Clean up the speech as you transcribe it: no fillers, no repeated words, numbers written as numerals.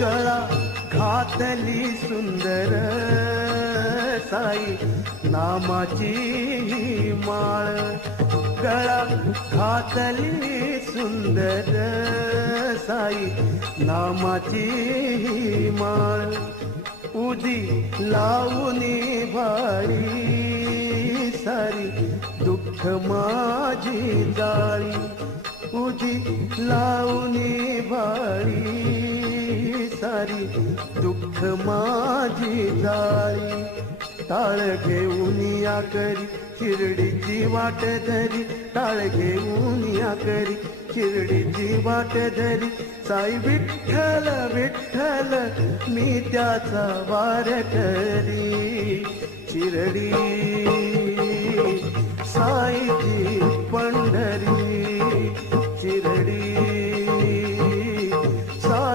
गळा घातली सुंदर साई नामाची माळ, गळा घातली सुंदर साई नामाची माळ, उदी लावूनी भाळी सारी दुःख माझी जाळी, उदी लावूनी भाळी सारी दुःख माझी जाळी, टाळ घेऊन या करी शिर्डीची वाट धरी, टाळ घेऊन या करी शिर्डीची वाट धरी, साई विठ्ठल विठ्ठल मी त्याचा वार करी, शिर्डी साईची पंढरी